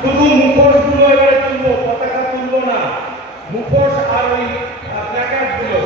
শুধু মুখোশগুলো এবারে তুলবো, পতাকা তুলবো না, মুখোশ আর ওই প্ল্যাকার্ড গুলো